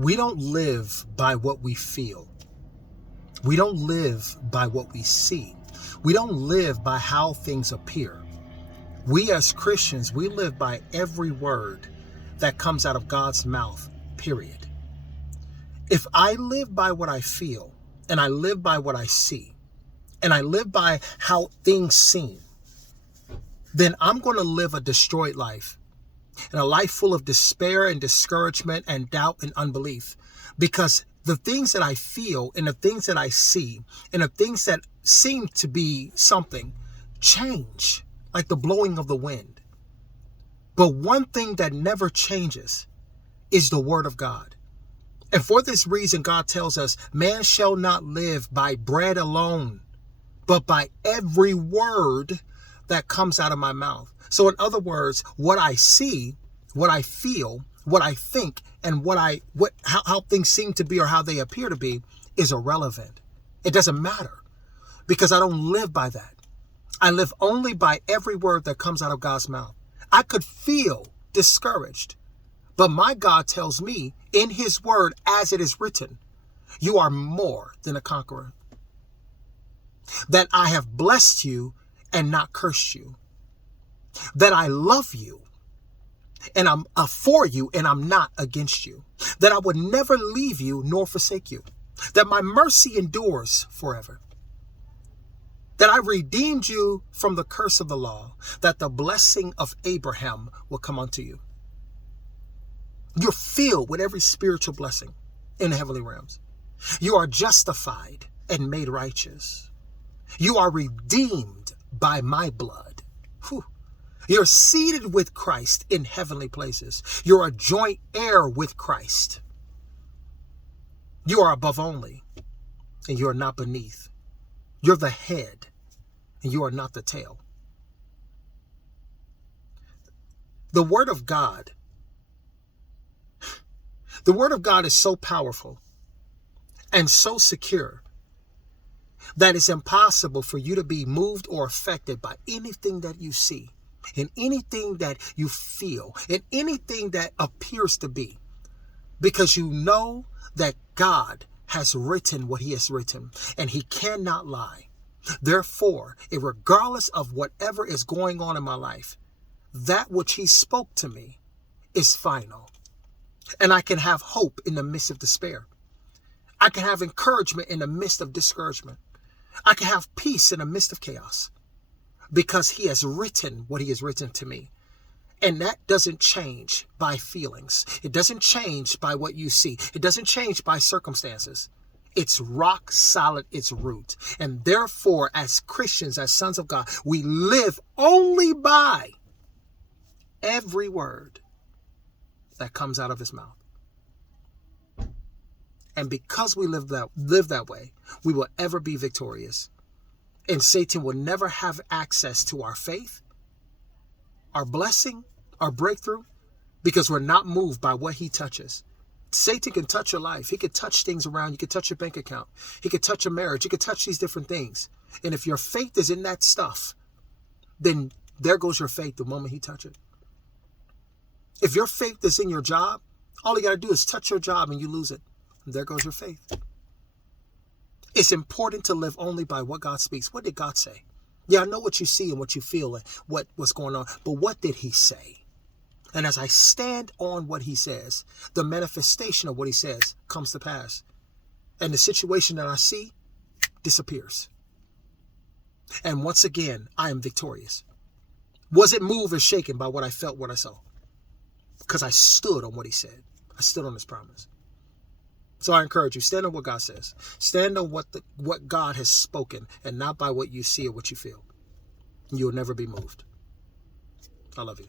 We don't live by what we feel. We don't live by what we see. We don't live by how things appear. We as Christians, we live by every word that comes out of God's mouth, period. If I live by what I feel, and I live by what I see, and I live by how things seem, then I'm going to live a destroyed life, and a life full of despair and discouragement and doubt and unbelief. Because the things that I feel and the things that I see and the things that seem to be something change like the blowing of the wind. But one thing that never changes is the word of God. And for this reason, God tells us, man shall not live by bread alone, but by every word that comes out of my mouth. So in other words, what I see, what I feel, what I think, and how things seem to be or how they appear to be is irrelevant. It doesn't matter because I don't live by that. I live only by every word that comes out of God's mouth. I could feel discouraged, but my God tells me in his word, as it is written, you are more than a conqueror. That I have blessed you and not cursed you. That I love you and I'm for you and I'm not against you. That I would never leave you nor forsake you. That my mercy endures forever. That I redeemed you from the curse of the law. That the blessing of Abraham will come unto you. You're filled with every spiritual blessing in the heavenly realms. You are justified and made righteous. You are redeemed by my blood. Whew. You're seated with Christ in heavenly places. You're a joint heir with Christ. You are above only, and you are not beneath. You're the head, and you are not the tail. The Word of God is so powerful and so secure that it's impossible for you to be moved or affected by anything that you see, and anything that you feel, and anything that appears to be, because you know that God has written what he has written, and he cannot lie. Therefore, regardless of whatever is going on in my life, that which he spoke to me is final. And I can have hope in the midst of despair. I can have encouragement in the midst of discouragement. I can have peace in the midst of chaos because he has written what he has written to me. And that doesn't change by feelings. It doesn't change by what you see. It doesn't change by circumstances. It's rock solid, it's root. And therefore, as Christians, as sons of God, we live only by every word that comes out of his mouth. And because we live that way, we will ever be victorious. And Satan will never have access to our faith, our blessing, our breakthrough, because we're not moved by what he touches. Satan can touch your life. He could touch things around. You could touch your bank account. He could touch your marriage. He could touch these different things. And if your faith is in that stuff, then there goes your faith the moment he touches it. If your faith is in your job, all you got to do is touch your job and you lose it. And there goes your faith. It's important to live only by what God speaks. What did God say? Yeah, I know what you see and what you feel and what's going on, but what did he say? And as I stand on what he says, the manifestation of what he says comes to pass. And the situation that I see disappears. And once again, I am victorious. Wasn't moved or shaken by what I felt, what I saw. Because I stood on what he said. I stood on his promise. So I encourage you, stand on what God says. Stand on what God has spoken and not by what you see or what you feel. You will never be moved. I love you.